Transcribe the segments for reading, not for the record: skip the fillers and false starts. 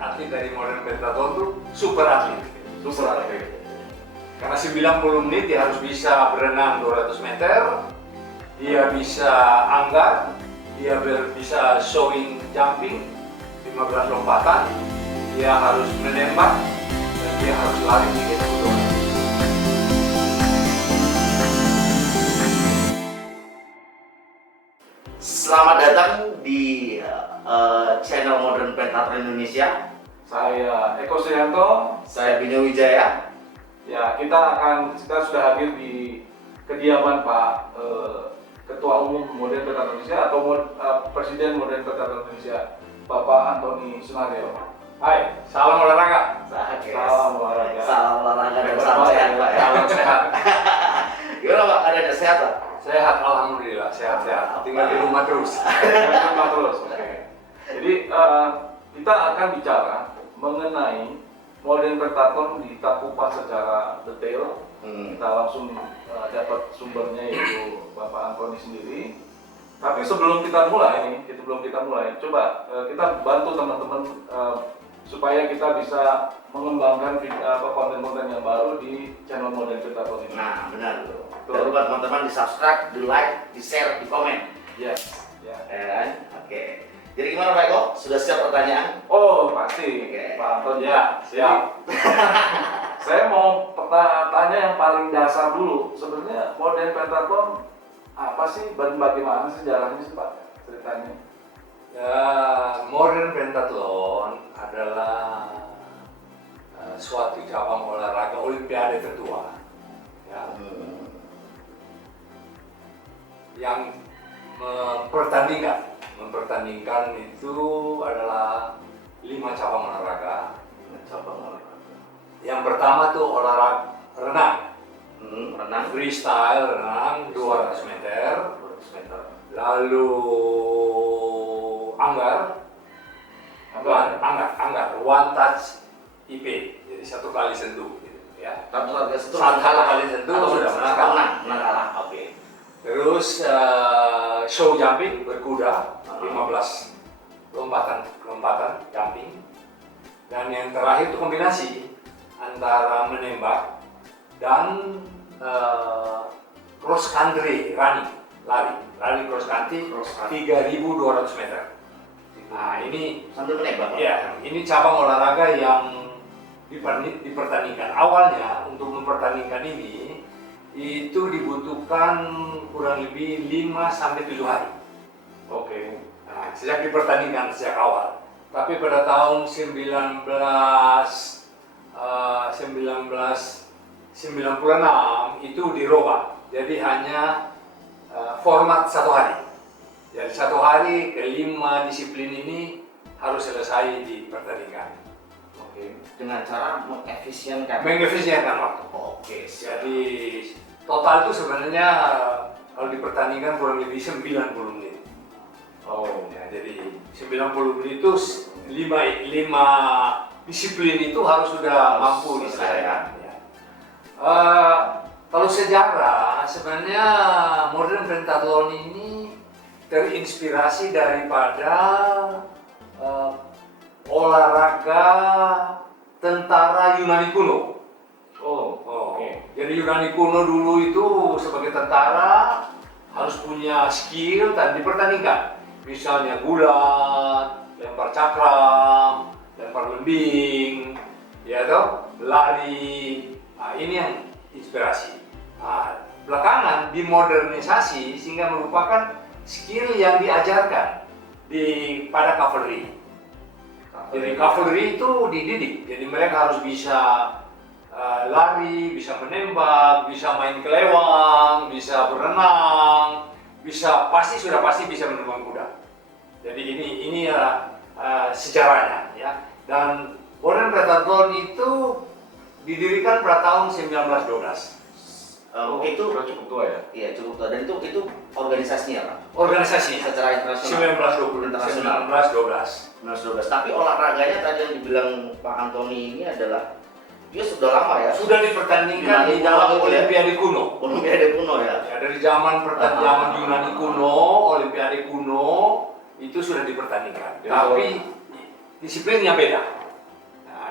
atlet dari modern pentathlon itu super atlet. Super atlet. Karena 90 menit dia harus bisa berenang 200 meter, dia bisa anggar, dia bisa showing jumping 15 lompatan, dia harus menembak, dan dia harus lari 3 km. Selamat datang di channel Modern Pentathlon Indonesia. Saya Eko Suyanto. Saya Bino Wijaya. Ya, kita sudah hadir di kediaman Pak Ketua Umum Modern Pentathlon Indonesia atau Presiden Modern Pentathlon Indonesia, Bapak Antoni Sunario. Hai, salam olahraga. Salam olahraga. Salam olahraga dan salam sehat, Pak. Salam sehat. Gimana Pak? Ada sehat Pak? Sehat, alhamdulillah, sehat-sehat. Tinggal di rumah terus. Terima terus. Oke. Jadi kita akan bicara mengenai modern pentathlon kita kupas secara detail. Kita langsung dapat sumbernya yaitu Bapak Antoni sendiri. Tapi sebelum kita mulai, coba kita bantu teman-teman supaya kita bisa mengembangkan konten-konten yang baru di channel modern pentathlon ini. Nah, benar tuh. Jangan lupa teman-teman di subscribe, di like, di share, di komen. Yes. Ya. Oke. Jadi gimana Pak Eko? Sudah siap pertanyaan? Oh pasti, Oke. Pak Anton. Ya, siap. Saya mau tanya yang paling dasar dulu. Sebenarnya modern pentathlon apa sih dan bagaimana sejarahnya sih Pak? Ceritanya. Ya, modern pentathlon adalah suatu cabang olahraga olimpiade tertua. Ya. Yang mempertandingkan itu adalah 5 cabang olahraga. Yang pertama tuh olahraga renang. Renang. Freestyle renang 200 meter. 200 meter. Lalu anggar one touch IP, jadi 1 kali sentuh gitu, ya. Satu kali sentuh sudah menang. Menang. Oke. Terus show jumping berkuda 15 lompatan jumping. Dan yang terakhir itu kombinasi antara menembak dan cross country running, lari cross country 3.200 meter. Nah ini sambil menembak. ya, ini cabang olahraga yang dipertandingkan. Awalnya untuk mempertandingkan ini itu dibutuhkan kurang lebih 5-7 hari. Oke. Nah, sejak dipertandingkan sejak awal. Tapi pada tahun 1996 itu dirubah. Jadi hanya format 1 hari. Jadi 1 hari ke-5 disiplin ini harus selesai dipertandingkan. Oke. Dengan cara mengefisienkan waktu. Oke. Jadi total itu sebenarnya kalau dipertandingkan kurang lebih 90 menit. Oh. Ya, jadi 90 menit itu 5 disiplin itu harus sudah mampu diselesaikan. Ya. Kalau sejarah sebenarnya modern pentathlon ini terinspirasi daripada olahraga tentara Yunani kuno. Oke. Jadi Yunani kuno dulu itu sebagai tentara harus punya skill dan dipertandingkan. Misalnya gulat, lempar cakram, lempar lembing, ya toh, lari. Nah, ini yang inspirasi. Nah, belakangan dimodernisasi sehingga merupakan skill yang diajarkan pada cavalry. Jadi cavalry itu dididik, jadi mereka harus bisa lari, bisa menembak, bisa main kelewang, bisa berenang, sudah pasti bisa menunggang kuda. Jadi ini sejarahnya, ya. Dan modern pentathlon itu didirikan pada tahun 1912. Itu udah cukup tua ya? Iya cukup tua. Dan itu organisasinya Pak? Organisasinya Secara internasional 1912. Tapi olahraganya tadi yang dibilang Pak Antoni ini adalah dia sudah lama ya? Sudah dipertandingkan di dalam Olimpiade kuno. Olimpiade kuno ya? Ya, dari zaman Yunani kuno, Olimpiade kuno itu sudah dipertandingkan. Tapi disiplinnya beda.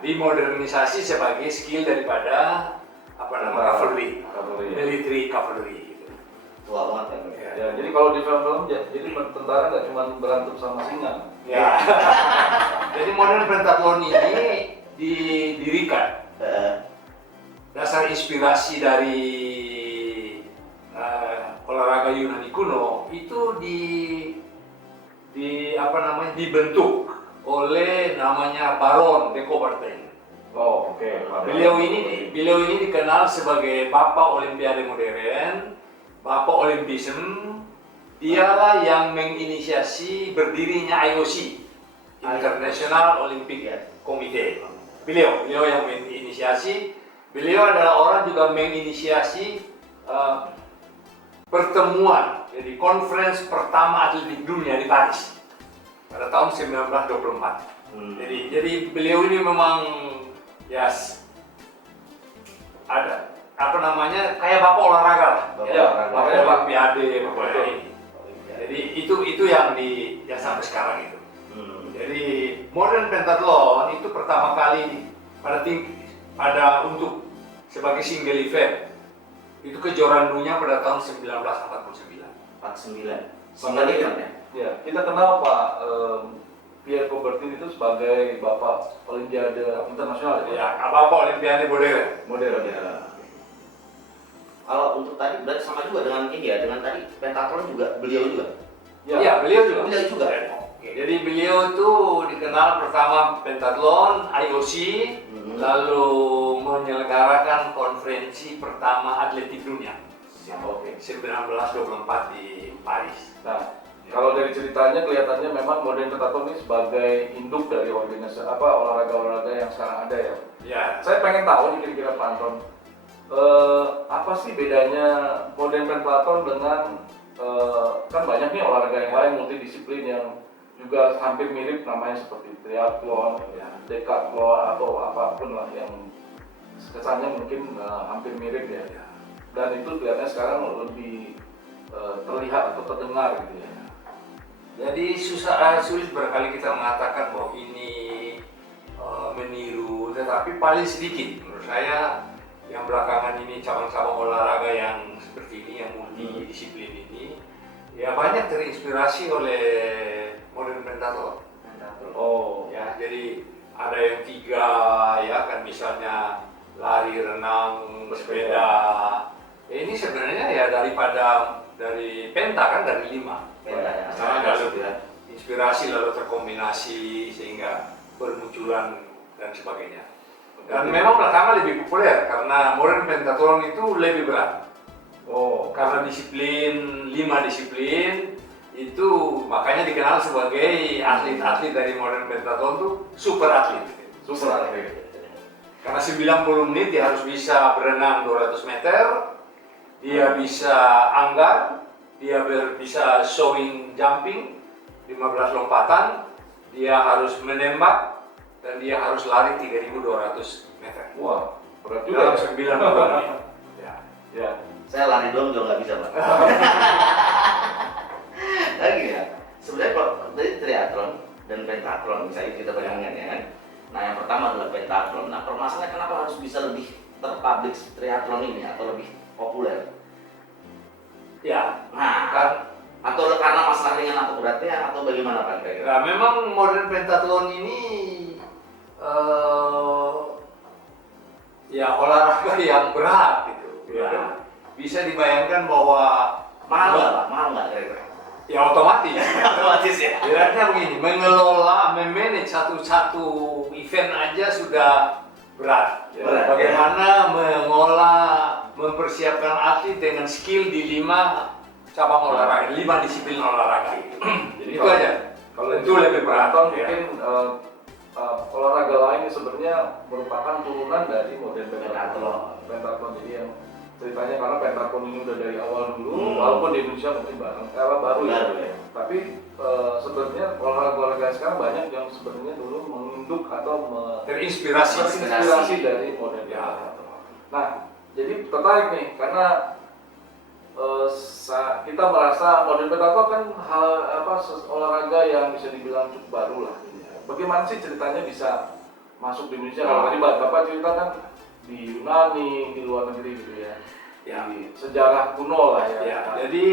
dimodernisasi sebagai skill daripada cavalry, military cavalry. Gitu. Tua banget kan. Ya, jadi kalau di film-film jadi tentara nggak cuma berantem sama singa. Ya. Jadi modern pentathlon ini didirikan dasar inspirasi dari olahraga Yunani kuno itu dibentuk oleh namanya Baron de Coubertin. Oh, oke. Beliau ini dikenal sebagai Bapak Olimpiade modern, Bapak Olimpisme. Dialah yang menginisiasi berdirinya IOC, International Olympic Committee. Beliau yang menginisiasi. Beliau adalah orang juga menginisiasi pertemuan, jadi conference pertama atletik dunia di Paris pada tahun 1924. Jadi beliau ini memang ada kayak bapak olahraga lah. Makanya Olimpiade, pokoknya ini. Jadi itu yang sampai sekarang itu. Jadi modern pentathlon itu pertama kali pada untuk sebagai single event itu kejuaraan dunia pada tahun 1949. 49 event ya? Ya, kita kenal Pak Pierre Coubertin itu sebagai Bapak Olimpiade Internasional. Ya, Bapak Olimpiade modern. Ya. Kalau untuk tadi berarti sama juga dengan ini ya, dengan tadi pentathlon juga beliau juga. Ya, beliau juga. Beliau juga. Oke. Jadi beliau itu dikenal pertama pentathlon IOC, lalu menyelenggarakan konferensi pertama atletik dunia. Oke. 1924 di Paris. Nah, kalau dari ceritanya kelihatannya memang modern pentathlon ini sebagai induk dari organisasi olahraga-olahraga yang sekarang ada ya. Ya. Saya pengen tahu nih kira-kira Pak Anton, apa sih bedanya modern pentathlon dengan kan banyak nih olahraga yang lain multidisiplin yang juga hampir mirip namanya seperti triathlon, decathlon atau apapun lah yang kesannya mungkin hampir mirip ya. Dan itu kelihatannya sekarang lebih terlihat atau terdengar gitu ya. Jadi sulit berkali kita mengatakan bahwa ini meniru, tetapi paling sedikit menurut saya yang belakangan ini cabang-cabang olahraga yang seperti ini, yang multidisiplin ini, ya banyak terinspirasi oleh modern pentathlon. Oh, Ya, jadi ada yang 3 ya kan, misalnya lari, renang, bersepeda. Ya, ini sebenarnya ya dari penta kan, dari 5. Karena ada inspirasi lalu terkombinasi sehingga bermunculan dan sebagainya. Dan memang belakangan lebih populer karena modern pentathlon itu lebih berat. Oh, Karena 5 disiplin itu makanya dikenal sebagai atlet-atlet dari modern pentathlon itu super atlet. Karena 90 menit dia harus bisa berenang 200 meter, dia bisa anggar, dia bisa showing jumping 15 lompatan, dia harus menembak, dan dia harus lari 3.200 meter. wah, berat juga. Dalam 90 menit. Ya. Saya lari doang juga nggak bisa, Pak. Lagi ya, sebenarnya kalau dari triathlon dan pentathlon misalnya kita bandingkan ya kan. Nah, yang pertama adalah pentathlon. Nah, permasalahannya kenapa harus bisa lebih terpublik triathlon ini atau lebih populer? Ya, Nah, kan. atau karena masalah ringan atau beratnya atau bagaimana Pak kira-kira? Nah, memang modern pentathlon ini ya olahraga yang berat gitu. Ya. Bisa dibayangkan bahwa Mahal nggak Pak? Mahal nggak kira-kira? ya otomatis. Otomatis ya. Ibaratnya begini, memanage satu event aja sudah berat. Berat, Bagaimana mengolah, mempersiapkan atlet dengan skill di 5 cabang olahraga, 5 disiplin olahraga itu. Jadi Itu aja. Kalau Itu lebih berat. mungkin olahraga lain sebenarnya merupakan turunan dari modern pentathlon. Jadi yang ceritanya karena pentathlon ini udah dari awal dulu, walaupun di Indonesia mungkin baru ya. Tapi sebenarnya olahraga sekarang banyak yang sebenarnya dulu menginduk atau Terinspirasi dari modern Ya. pentathlon. Nah, jadi tertarik nih karena kita merasa modern pentathlon kan olahraga yang bisa dibilang cukup baru lah. Bagaimana sih ceritanya bisa masuk di Indonesia. Kalau tadi Bapak cerita kan di Yunani, di luar negeri gitu ya. Ya. Di sejarah kuno lah ya. Ya, jadi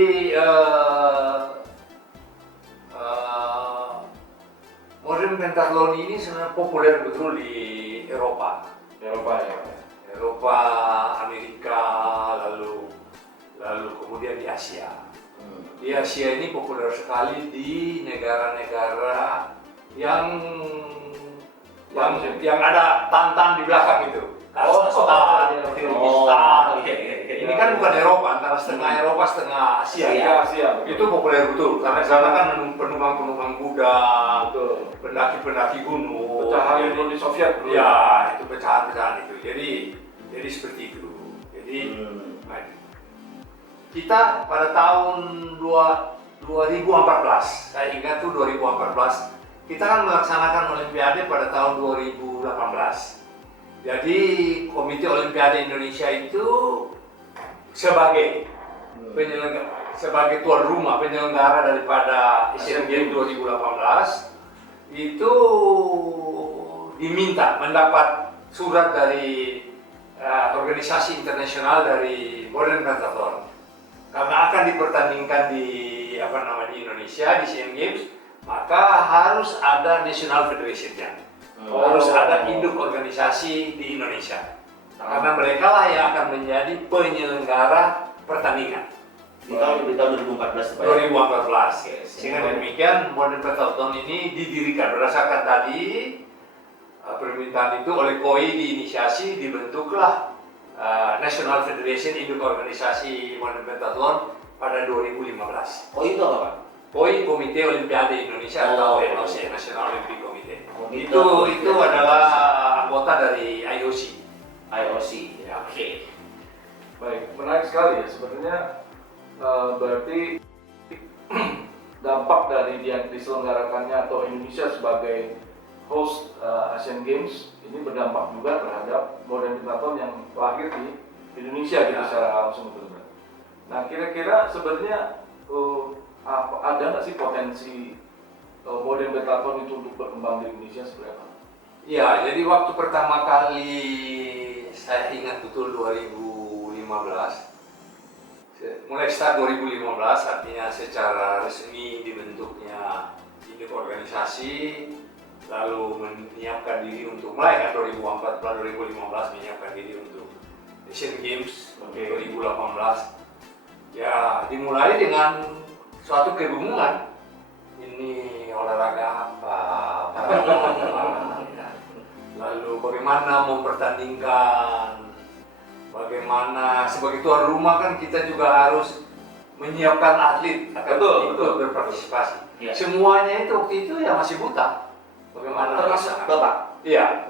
modern pentathlon ini sebenarnya populer betul di Eropa. Eropa ya. Eropa, Amerika, lalu kemudian di Asia. Di Asia ini populer sekali di negara-negara yang ada tantan di belakang itu. Kazakhstan, Kyrgyzstan. Ini kan bukan Eropa, antara setengah Eropa, setengah Asia. Asia. Itu populer betul, karena sana kan penumpang-penumpang kuda, Betul. pendaki-pendaki gunung. Pecahan Uni Soviet dulu. Ya, itu pecahan-pecahan itu. Jadi seperti itu. Jadi kita pada tahun 2014, saya ingat tuh 2014, kita kan melaksanakan Olimpiade pada tahun 2018. Jadi Komite Olimpiade Indonesia itu sebagai sebagai tuan rumah penyelenggara daripada Asian Games 2018 itu diminta mendapat surat dari organisasi internasional dari Modern Pentathlon karena akan dipertandingkan di Indonesia di Asian Games, maka harus ada National Federation-nya. Harus ada induk organisasi di Indonesia. Karena mereka lah yang akan menjadi penyelenggara pertandingan. Di tahun 2014 2014. Sehingga demikian Modern Pentathlon ini didirikan berdasarkan tadi permintaan itu oleh KOI diinisiasi, dibentuklah National Federation induk organisasi Modern Pentathlon pada 2015. KOI itu apa, Pak? KOI Komite Olimpiade Indonesia atau NOC, National Olympic Committee. Komite Itu adalah anggota dari IOC. Ya, oke. Baik, menarik sekali ya sebenarnya. Berarti dampak dari yang diselenggarakannya atau Indonesia sebagai host Asian Games ini berdampak juga terhadap Modern Pentathlon yang lahir di Indonesia gitu secara langsung betul. Nah, kira-kira sebenarnya ada nggak sih potensi Modern Pentathlon itu untuk berkembang di Indonesia seperti apa? Ya, jadi waktu pertama kali saya ingat betul 2015. Mulai start 2015 artinya secara resmi dibentuknya induk organisasi, lalu menyiapkan diri untuk mulai kan 2015 menyiapkan diri untuk Asian Games 2018. Ya, dimulai dengan suatu kebingungan. Ini olahraga apa? Lalu bagaimana mempertandingkan? Bagaimana sebagai tuan rumah kan kita juga harus menyiapkan atlet akan ikut berpartisipasi. Ya. Semuanya itu waktu itu ya masih buta. Bagaimana? Termasuk Bapak? Iya.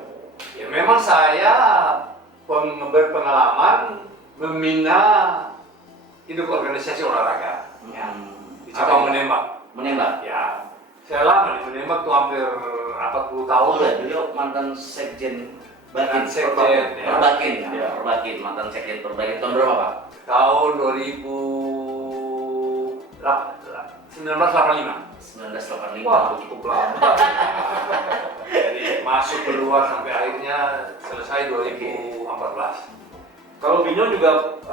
Ya memang saya berpengalaman membina induk organisasi olahraga. Ya. Di cabang menembak. Ya. Saya lama di menembak tuh hampir 40 tahun. Oh, ya, beliau mantan sekjen Perbakin, mantan sekjen Perbakin tahun berapa, Pak? Tahun 1985. Wah, cukup lama. Jadi masuk keluar sampai akhirnya selesai 2014. Kalau Binyo juga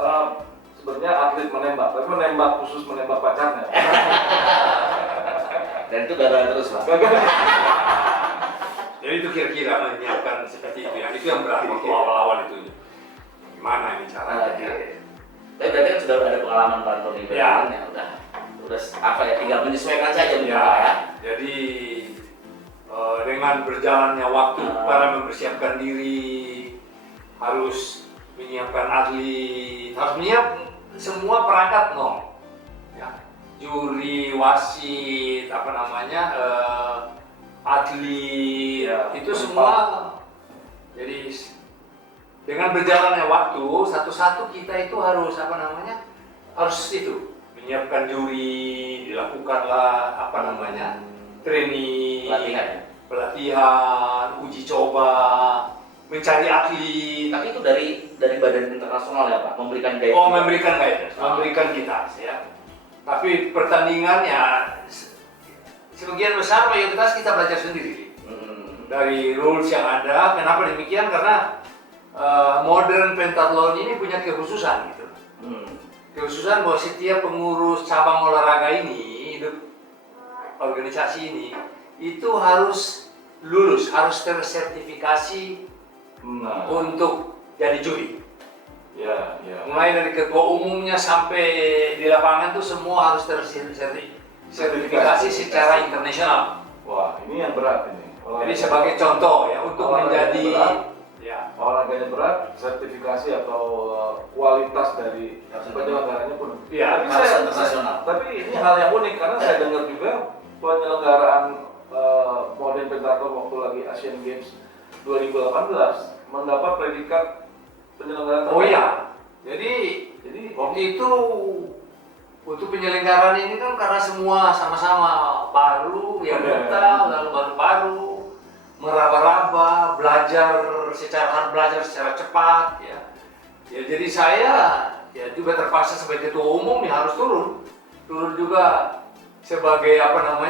sebenarnya atlet menembak, tapi menembak khusus menembak pacarnya. Dan itu gagal terus, Pak. Jadi itu kira-kira menyiapkan seperti itu yang berat waktu awal-awal itu. Gimana ini caranya? Tapi berarti kan sudah ada pengalaman Pak Antoni ya. Udah apa ya, tinggal menyesuaikan saja ya. Jadi dengan berjalannya waktu para mempersiapkan diri, harus menyiapkan atlet, harus menyiapkan semua perangkat ya. Juri, wasit, atlet, itu semua. Jadi dengan berjalannya waktu, satu-satu kita itu harus harus itu menyiapkan juri, dilakukanlah training, pelatihan, uji coba, mencari atlet. Tapi itu dari badan internasional ya, Pak, memberikan guidance. Memberikan guidance, memberikan kita ya. Tapi pertandingannya sebagian besar mayoritas kita belajar sendiri. dari rules yang ada. Kenapa demikian? Karena modern pentathlon ini punya kekhususan gitu. Kekhususan bahwa setiap pengurus cabang olahraga ini, organisasi ini, itu harus lulus, harus tersertifikasi untuk jadi juri. Ya. Mulai dari ketua umumnya sampai di lapangan tuh semua harus tersertifikasi secara internasional. Wah, ini yang berat ini. Jadi sebagai contoh ya untuk menjadi olahraganya berat, sertifikasi atau kualitas dari penyelenggaranya pun. Ya, harus internasional. Tapi ini hal yang unik karena saya dengar juga penyelenggaraan modern pentathlon waktu lagi Asian Games 2018 mendapat predikat penyelenggaraan terbaik. Oh ya, jadi waktu itu untuk penyelenggaraan ini kan karena semua sama-sama baru, ya buta, lalu baru-baru, meraba-raba, harus belajar secara cepat, ya. Ya jadi saya ya juga terpaksa sebagai ketua umum ya harus turun juga sebagai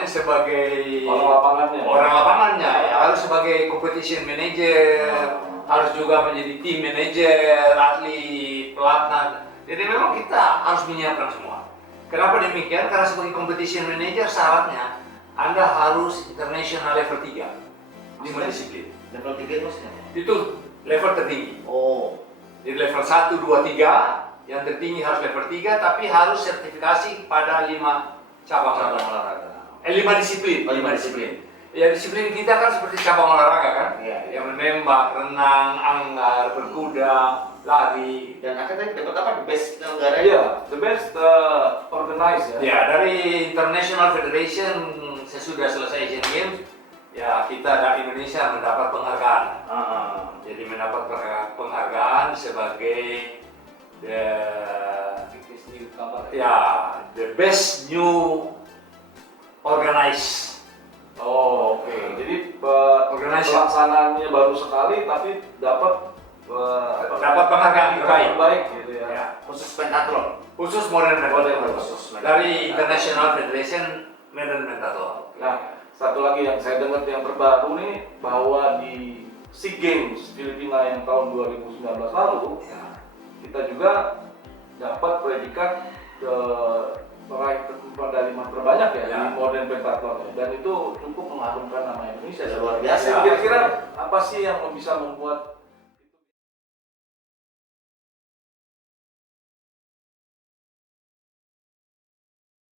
sebagai orang lapangannya, ya harus sebagai competition manager, harus juga menjadi team manager, atlet, pelatnas. Jadi memang kita harus menyiapkan semua. Kenapa demikian? Karena sebagai competition manager syaratnya Anda harus international level 3 5 disiplin. Level 3 itu maksudnya? Itu level tertinggi. Oh. Jadi level 1, 2, 3 yang tertinggi harus level 3 tapi harus sertifikasi pada 5 cabang olahraga. 5 disiplin. 5 disiplin. Ya disiplin kita kan seperti cabang olahraga kan? Iya. Yang menembak, renang, anggar, berkuda, lari. Dan akhirnya dapat apa? The best negara. Iya, the best organized ya. Ya dari International Federation sesudah selesai Asian Games, ya kita dari Indonesia mendapat penghargaan. Jadi mendapat penghargaan sebagai the best new organized. Oh, oke. Jadi pelaksanaannya baru sekali tapi dapat penghargaan terbaik gitu ya. Ya. Khusus pentathlon. Khusus modern pentathlon. Khusus Dari International Federation Modern Pentathlon. Nah, satu lagi yang saya dengar yang terbaru nih bahwa di SEA Games Filipina yang tahun 2019 lalu kita juga dapat predikat meraih medali terbanyak ya di modern pentathlon dan itu cukup mengharumkan nama Indonesia. Luar biasa. Kira-kira apa sih yang bisa membuat